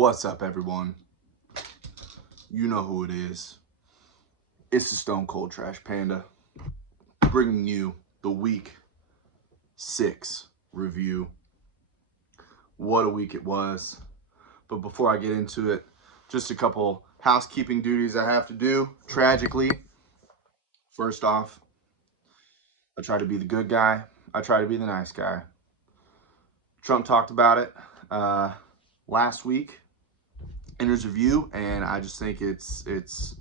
What's up, everyone? You know who it is. It's the Stone Cold Trash Panda, bringing you the Week 6 review. What a week it was. But before I get into it, just a couple housekeeping duties I have to do. Tragically, first off, I try to be the good guy. I try to be the nice guy. Trump talked about it last week in his review, and I just think it's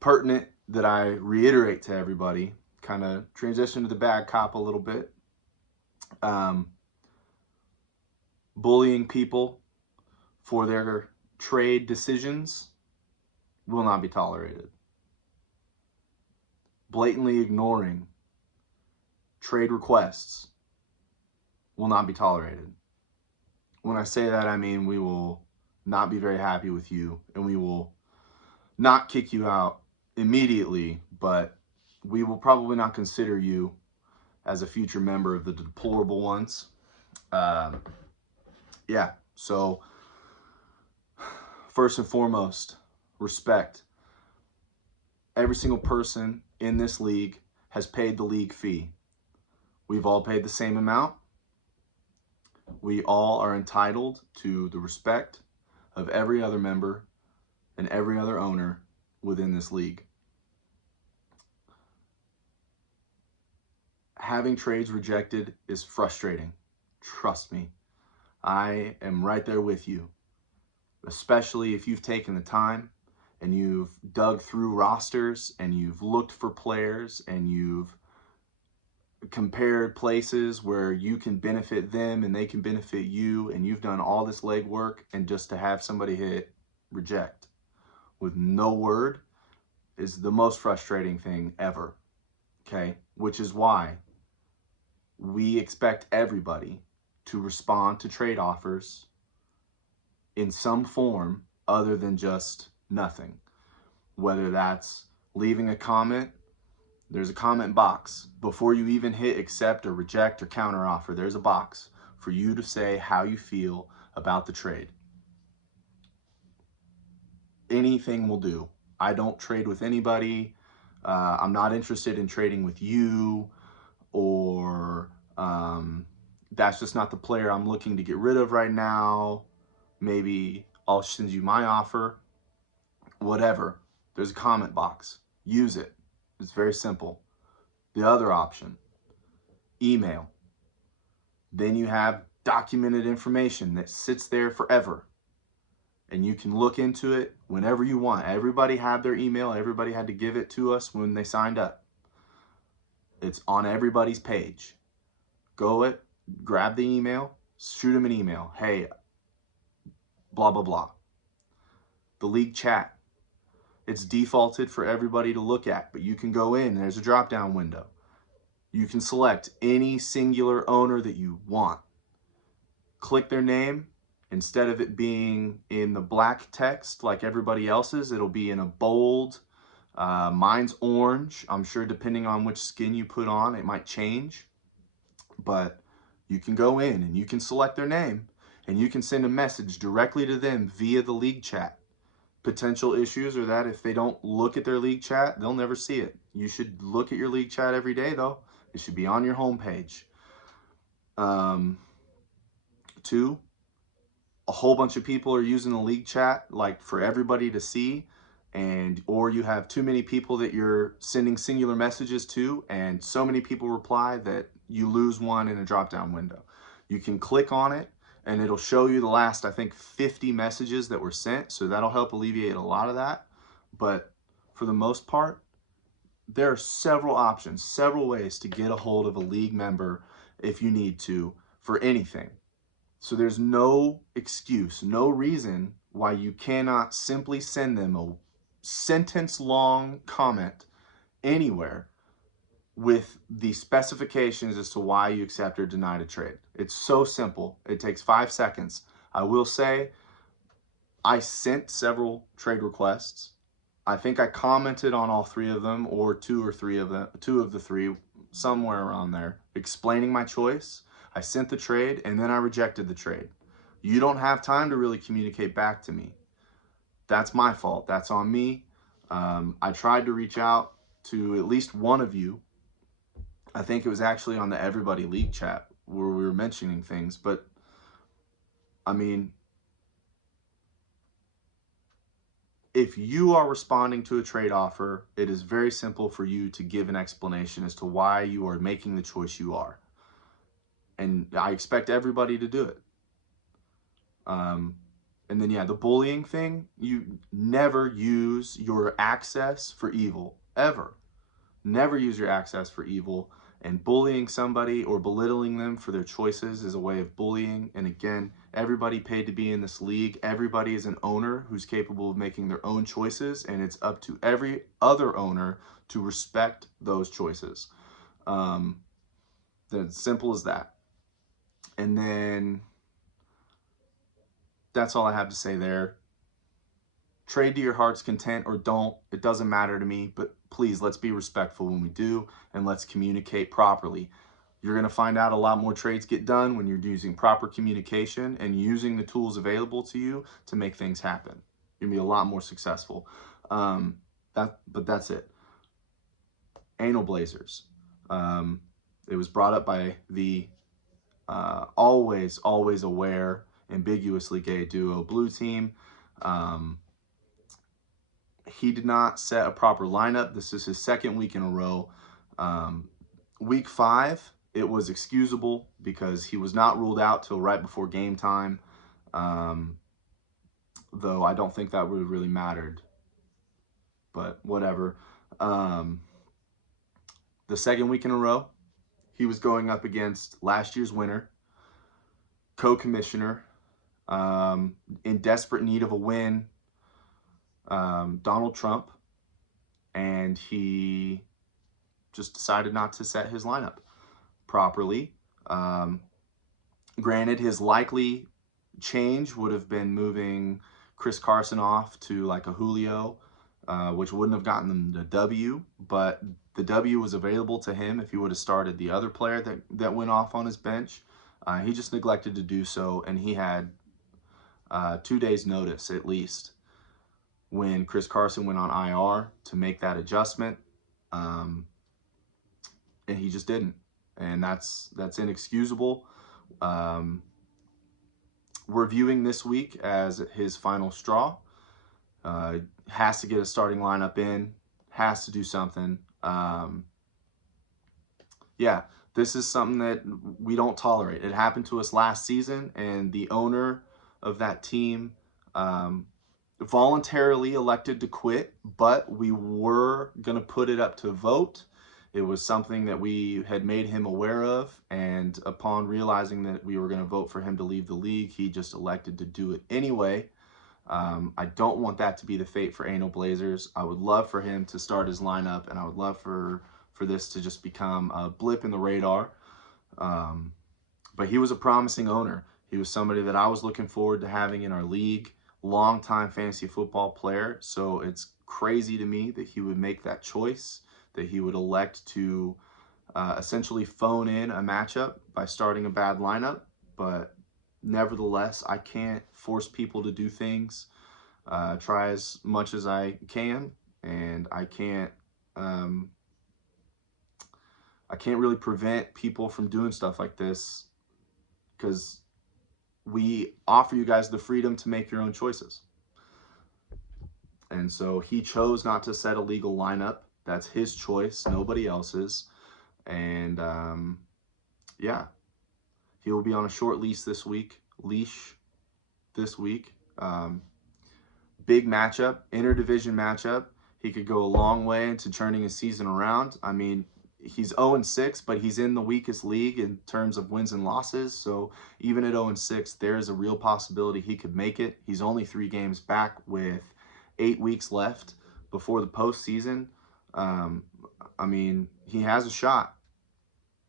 pertinent that I reiterate to everybody, kind of transition to the bad cop a little bit. Bullying people for their trade decisions will not be tolerated. Blatantly ignoring trade requests will not be tolerated. When I say that, I mean we will not be very happy with you, and we will not kick you out immediately, but we will probably not consider you as a future member of the deplorable ones. So first and foremost, respect. Every single person in this league has paid the league fee. We've all paid the same amount. We all are entitled to the respect of every other member and every other owner within this league. Having trades rejected is frustrating. Trust me. I am right there with you, especially if you've taken the time and you've dug through rosters and you've looked for players and you've compared places where you can benefit them and they can benefit you, and you've done all this legwork, and just to have somebody hit reject with no word is the most frustrating thing ever. Okay? Which is why we expect everybody to respond to trade offers in some form other than just nothing. Whether that's leaving a comment, there's a comment box. Before you even hit accept or reject or counter offer, there's a box for you to say how you feel about the trade. Anything will do. I don't trade with anybody. I'm not interested in trading with you, or that's just not the player I'm looking to get rid of right now. Maybe I'll send you my offer. Whatever. There's a comment box. Use it. It's very simple. The other option, email. Then you have documented information that sits there forever, and you can look into it whenever you want. Everybody had their email. Everybody had to give it to us when they signed up. It's on everybody's page. Grab the email, shoot them an email. Hey, blah, blah, blah. The league chat. It's defaulted for everybody to look at, but you can go in. There's a drop-down window. You can select any singular owner that you want. Click their name. Instead of it being in the black text like everybody else's, it'll be in a bold. Mine's orange. I'm sure depending on which skin you put on, it might change. But you can go in and you can select their name, and you can send a message directly to them via the league chat. Potential issues are that if they don't look at their league chat, they'll never see it. You should look at your league chat every day, though. It should be on your homepage. 2, a whole bunch of people are using the league chat like for everybody to see, or you have too many people that you're sending singular messages to, and so many people reply that you lose one in a drop-down window. You can click on it, and it'll show you the last, I think, 50 messages that were sent, so that'll help alleviate a lot of that. But for the most part, there are several options, several ways to get a hold of a league member if you need to for anything. So there's no excuse, no reason why you cannot simply send them a sentence-long comment anywhere with the specifications as to why you accept or denied a trade. It's so simple. It takes 5 seconds. I will say I sent several trade requests. I think I commented on all 3 of them, or 2 of the 3, somewhere around there, explaining my choice. I sent the trade, and then I rejected the trade. You don't have time to really communicate back to me. That's my fault. That's on me. I tried to reach out to at least one of you. I think it was actually on the Everybody League chat where we were mentioning things. But I mean, if you are responding to a trade offer, it is very simple for you to give an explanation as to why you are making the choice you are. And I expect everybody to do it. And then, yeah, the bullying thing, you never use your access for evil, ever. Never use your access for evil. And bullying somebody or belittling them for their choices is a way of bullying. And again, everybody paid to be in this league. Everybody is an owner who's capable of making their own choices, and it's up to every other owner to respect those choices. It's simple as that. And then that's all I have to say there. Trade to your heart's content or don't. It doesn't matter to me, but please, let's be respectful when we do, and let's communicate properly. You're going to find out a lot more trades get done when you're using proper communication and using the tools available to you to make things happen. You're going to be a lot more successful. But that's it. Anal Blazers. It was brought up by the always aware, ambiguously gay duo Blue Team. He did not set a proper lineup. This is his second week in a row. Week 5, it was excusable because he was not ruled out till right before game time. Though I don't think that would have really mattered. But whatever. The second week in a row, he was going up against last year's winner, co-commissioner, in desperate need of a win, Donald Trump, and he just decided not to set his lineup properly. Granted, his likely change would have been moving Chris Carson off to like a Julio, which wouldn't have gotten them the W, but the W was available to him if he would have started the other player that went off on his bench. He just neglected to do so, and he had 2 days notice at least when Chris Carson went on IR to make that adjustment, and he just didn't, and that's inexcusable. We're viewing this week as his final straw. Has to get a starting lineup in, has to do something. Yeah, this is something that we don't tolerate. It happened to us last season, and the owner of that team voluntarily elected to quit, but we were going to put it up to vote. It was something that we had made him aware of, and upon realizing that we were going to vote for him to leave the league, he just elected to do it anyway. I don't want that to be the fate for Anal Blazers. I would love for him to start his lineup, and I would love for this to just become a blip in the radar. But he was a promising owner. He was somebody that I was looking forward to having in our league. Longtime fantasy football player. So it's crazy to me that he would make that choice, that he would elect to essentially phone in a matchup by starting a bad lineup. But nevertheless, I can't force people to do things. Try as much as I can, and I can't really prevent people from doing stuff like this, because we offer you guys the freedom to make your own choices. And so he chose not to set a legal lineup. That's his choice, nobody else's. And yeah, he will be on a short leash this week. Big matchup, interdivision matchup. He could go a long way into turning his season around. I mean, he's 0-6, but he's in the weakest league in terms of wins and losses. So even at 0-6, there is a real possibility he could make it. He's only 3 games back with 8 weeks left before the postseason. I mean, he has a shot,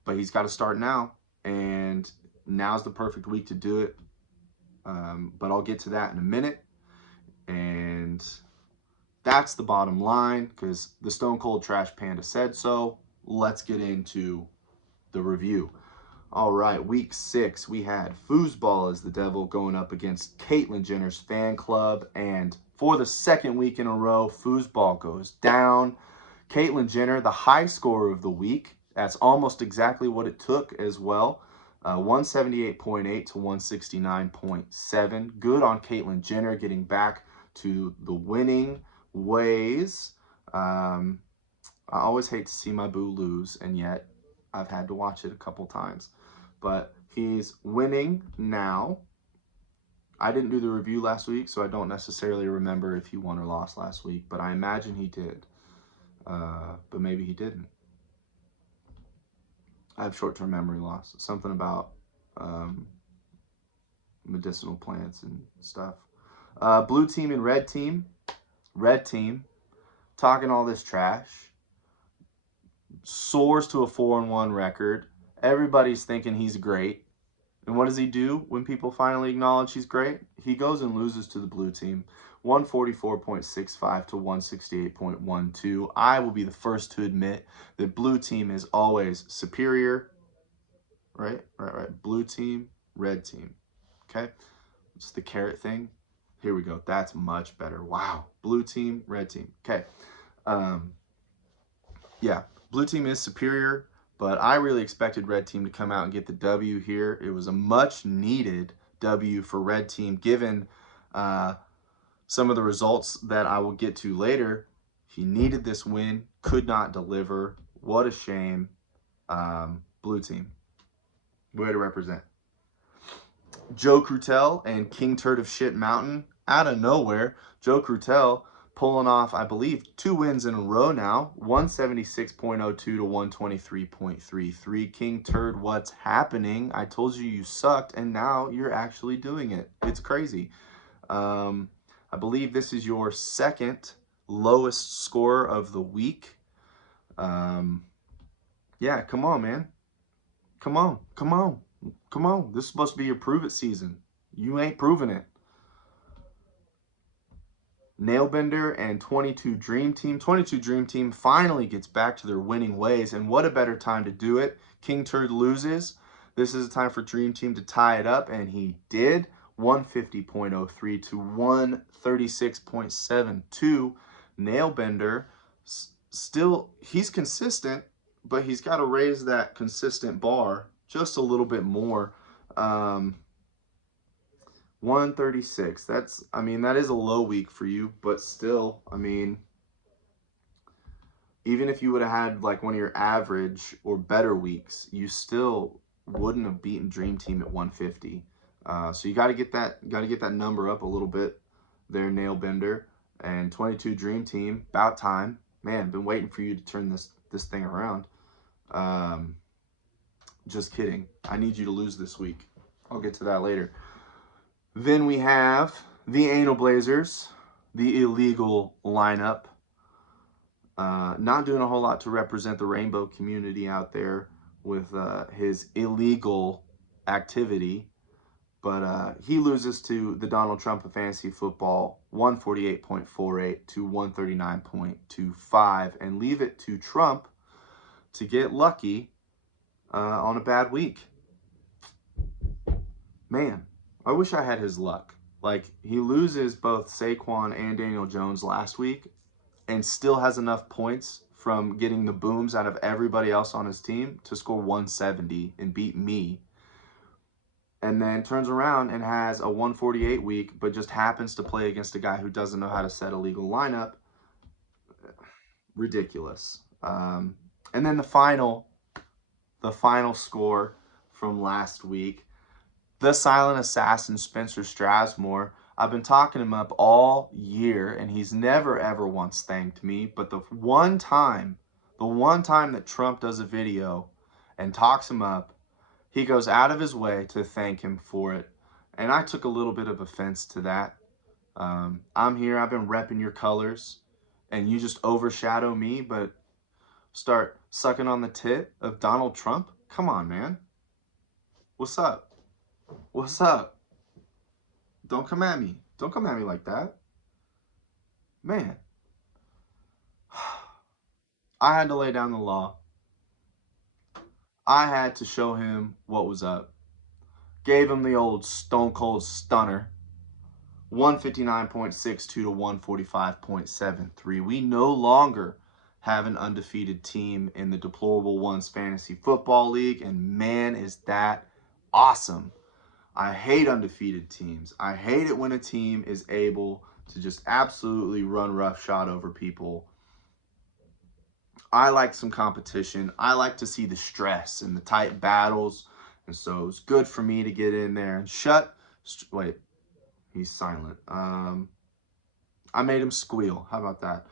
but he's got to start now, and now's the perfect week to do it. But I'll get to that in a minute. And that's the bottom line, because the Stone Cold Trash Panda said so. Let's get into the review. All right, week 6, we had Foosball as the Devil going up against Caitlyn Jenner's fan club. And for the second week in a row, Foosball goes down. Caitlyn Jenner, the high scorer of the week. That's almost exactly what it took as well. 178.8 to 169.7. Good on Caitlyn Jenner getting back to the winning ways. I always hate to see my boo lose, and yet I've had to watch it a couple times. But he's winning now. I didn't do the review last week, so I don't necessarily remember if he won or lost last week, but I imagine he did. But maybe he didn't. I have short-term memory loss. Something about medicinal plants and stuff. Blue team and red team. Red team talking all this trash. Soars to a 4-1 record. Everybody's thinking he's great. And what does he do when people finally acknowledge he's great? He goes and loses to the blue team. 144.65 to 168.12. I will be the first to admit that blue team is always superior. Right. Blue team, red team. Okay. It's the carrot thing. Here we go. That's much better. Wow. Blue team, red team. Okay. Yeah. Blue team is superior, but I really expected red team to come out and get the W here. It was a much needed W for red team, given some of the results that I will get to later. He needed this win, could not deliver. What a shame. Blue team. Way to represent. Joe Crutel and King Turd of Shit Mountain. Out of nowhere, Joe Crutel pulling off, I believe, 2 wins in a row now. 176.02 to 123.33. King Turd, what's happening? I told you you sucked, and now you're actually doing it. It's crazy. I believe this is your second lowest score of the week. Yeah, come on, man. Come on. This is supposed to be your prove it season. You ain't proving it. Nailbender and 22 Dream Team. 22 Dream Team finally gets back to their winning ways, and what a better time to do it. King Turd loses. This is a time for Dream Team to tie it up, and he did. 150.03 to 136.72. Nailbender, still, he's consistent, but he's got to raise that consistent bar just a little bit more. 136. That's, I mean, that is a low week for you, but still, I mean, even if you would have had like one of your average or better weeks, you still wouldn't have beaten Dream Team at 150. So you got to get that number up a little bit there, Nailbender. And 22 Dream Team, about time. Man, been waiting for you to turn this thing around. Just kidding. I need you to lose this week. I'll get to that later. Then we have the Anal Blazers, the illegal lineup. Not doing a whole lot to represent the rainbow community out there with his illegal activity. But he loses to the Donald Trump of fantasy football, 148.48 to 139.25, and leave it to Trump to get lucky on a bad week. Man, I wish I had his luck. Like, he loses both Saquon and Daniel Jones last week and still has enough points from getting the booms out of everybody else on his team to score 170 and beat me. And then turns around and has a 148 week, but just happens to play against a guy who doesn't know how to set a legal lineup. Ridiculous. And then the final score from last week, the silent assassin Spencer Strasmore. I've been talking him up all year, and he's never ever once thanked me. But the one time that Trump does a video and talks him up, he goes out of his way to thank him for it. And I took a little bit of offense to that. I'm here, I've been repping your colors, and you just overshadow me, but start sucking on the tit of Donald Trump? Come on, man. What's up? What's up? Don't come at me. Don't come at me like that. Man. I had to lay down the law. I had to show him what was up. Gave him the old Stone Cold Stunner. 159.62 to 145.73. We no longer have an undefeated team in the Deplorable Ones Fantasy Football League, and man, is that awesome. I hate undefeated teams. I hate it when a team is able to just absolutely run roughshod over people. I like some competition. I like to see the stress and the tight battles. And so it's good for me to get in there and wait, he's silent. I made him squeal. How about that?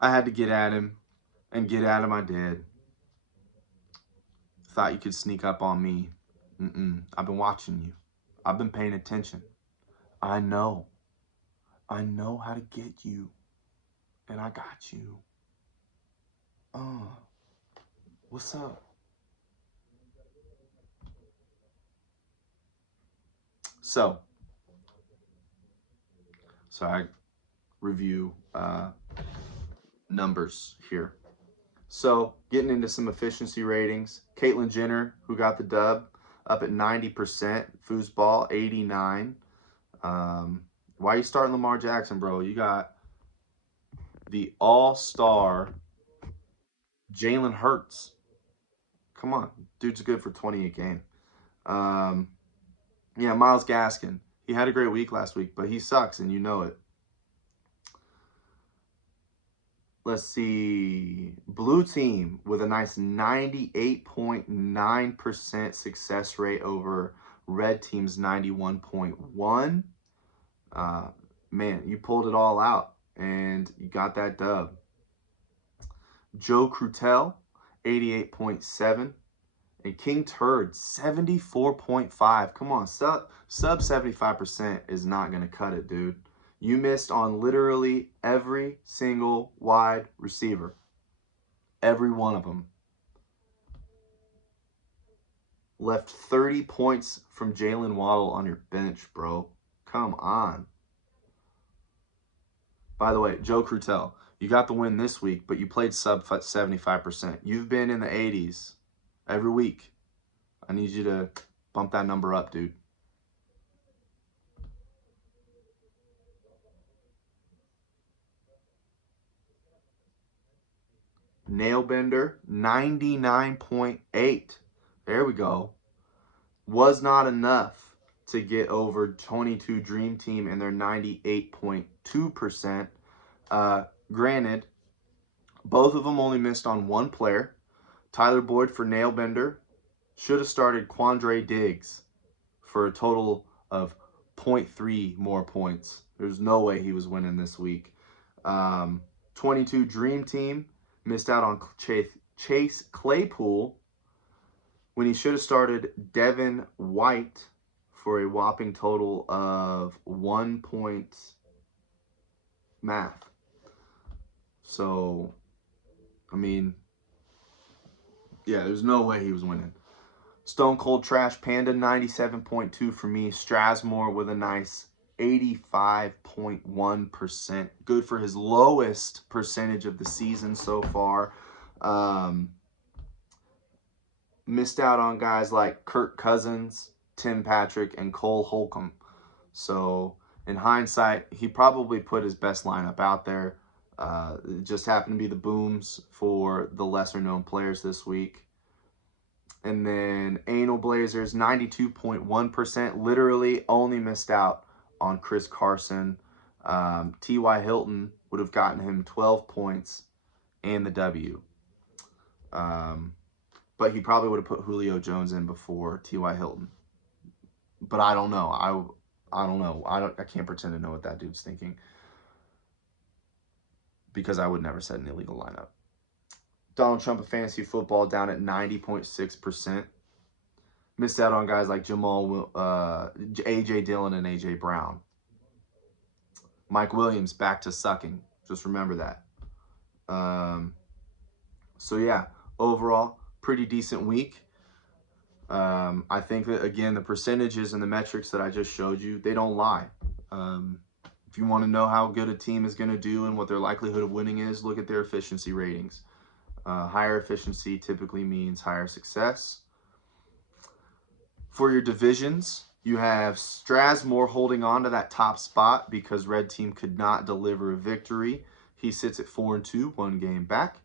I had to get at him, and get at him I did. Thought you could sneak up on me. I've been watching you. I've been paying attention. I know. I know how to get you. And I got you. What's up? So I review numbers here. So getting into some efficiency ratings. Caitlyn Jenner, who got the dub, up at 90%. Foosball, 89. Why are you starting Lamar Jackson, bro? You got the all-star Jalen Hurts. Come on. Dude's good for 20 a game. Yeah, Myles Gaskin. He had a great week last week, but he sucks, and you know it. Let's see. Blue team with a nice 98.9% success rate over red team's 91.1. Man, you pulled it all out, and you got that dub. Joe Crutel, 88.7. And King Turd, 74.5. Come on, sub 75% is not going to cut it, dude. You missed on literally every single wide receiver. Every one of them. Left 30 points from Jalen Waddle on your bench, bro. Come on. By the way, Joe Crutel, you got the win this week, but you played sub 75%. You've been in the 80s every week. I need you to bump that number up, dude. Nailbender, 99.8. There we go. Was not enough to get over 22 Dream Team and their 98.2%. Granted, both of them only missed on one player. Tyler Boyd for Nailbender should have started Quandre Diggs for a total of 0.3 more points. There's no way he was winning this week. 22 Dream Team missed out on Chase Claypool when he should have started Devin White for a whopping total of 1 point math. So, I mean, yeah, there's no way he was winning. Stone Cold Trash Panda, 97.2 for me. Strasmore with a nice 85.1%. Good for his lowest percentage of the season so far. Missed out on guys like Kirk Cousins, Tim Patrick, and Cole Holcomb. So in hindsight, he probably put his best lineup out there. It just happened to be the booms for the lesser known players this week. And then Anal Blazers, 92.1%. Literally only missed out on Chris Carson. T.Y. Hilton would have gotten him 12 points and the W. But he probably would have put Julio Jones in before T.Y. Hilton. But I don't know. I don't know. I can't pretend to know what that dude's thinking, because I would never set an illegal lineup. Donald Trump of fantasy football down at 90.6%. Missed out on guys like A.J. Dillon and A.J. Brown. Mike Williams back to sucking. Just remember that. So yeah, overall, pretty decent week. I think that, again, the percentages and the metrics that I just showed you, they don't lie. If you want to know how good a team is going to do and what their likelihood of winning is, look at their efficiency ratings. Higher efficiency typically means higher success. For your divisions, you have Strasmore holding on to that top spot because red team could not deliver a victory. He sits at 4-2, one game back.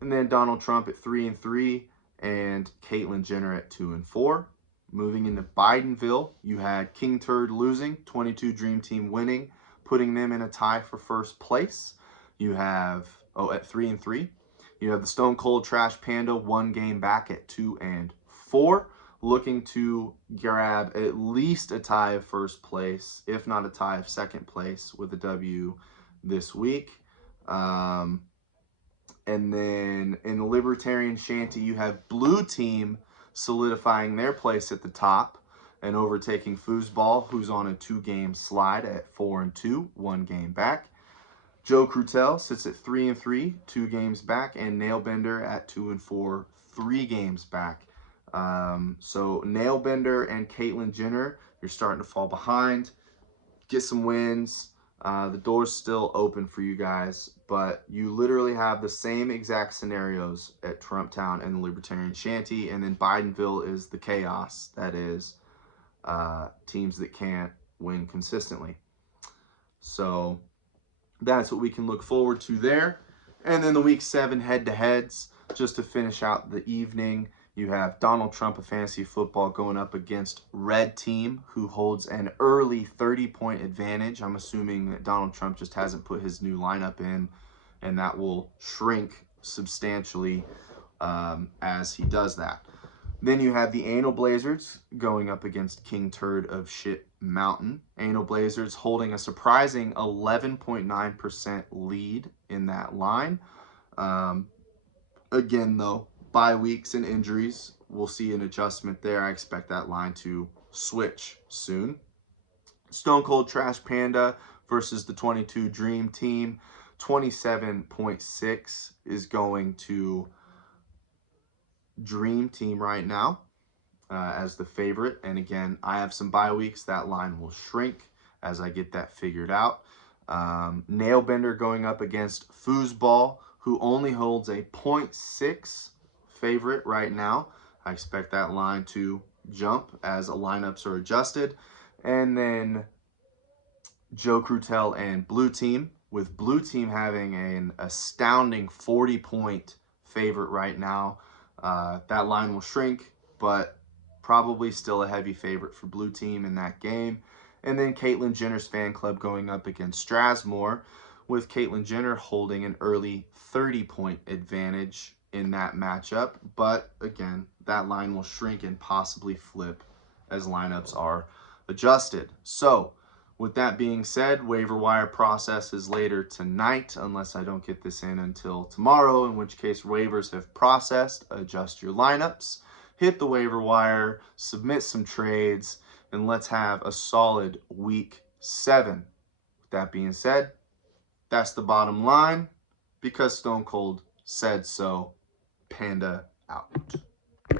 And then Donald Trump at 3-3 and Caitlyn Jenner at 2-4. Moving into Bidenville, you had King Turd losing, 22 Dream Team winning, putting them in a tie for first place. You have, at 3-3. You have the Stone Cold Trash Panda, one game back at 2-4, looking to grab at least a tie of first place, if not a tie of second place, with a W this week. And then in the Libertarian Shanty, you have Blue Team solidifying their place at the top and overtaking Foosball, who's on a 2-game slide at 4-2, one game back. Joe Crutel sits at 3-3, 2 games back, and Nailbender at 2-4, 3 games back. So Nailbender and Caitlyn Jenner, you're starting to fall behind. Get some wins. The door's still open for you guys, but you literally have the same exact scenarios at Trumptown and the Libertarian Shanty, and then Bidenville is the chaos. That is teams that can't win consistently. So that's what we can look forward to there. And then the week 7 head-to-heads, just to finish out the evening, you have Donald Trump of Fantasy Football going up against Red Team, who holds an early 30-point advantage. I'm assuming that Donald Trump just hasn't put his new lineup in, and that will shrink substantially as he does that. Then you have the Anal Blazers going up against King Turd of Shit Mountain. Anal Blazers holding a surprising 11.9% lead in that line. Again, though, bye weeks and injuries, we'll see an adjustment there. I expect that line to switch soon. Stone Cold Trash Panda versus the 22 Dream Team. 27.6 is going to Dream Team right now as the favorite. And again, I have some bye weeks. That line will shrink as I get that figured out. Nailbender going up against Foosball, who only holds a 0.6 favorite right now. I expect that line to jump as lineups are adjusted. And then Joe Crutel and Blue Team, with Blue Team having an astounding 40-point favorite right now. That line will shrink, but probably still a heavy favorite for Blue Team in that game. And then Caitlyn Jenner's fan club going up against Strasmore, with Caitlyn Jenner holding an early 30-point advantage in that matchup. But again, that line will shrink and possibly flip as lineups are adjusted. So with that being said, waiver wire process is later tonight, unless I don't get this in until tomorrow, in which case waivers have processed. Adjust your lineups, hit the waiver wire, submit some trades, and let's have a solid week 7. With that being said, that's the bottom line. Because Stone Cold said so, Panda out.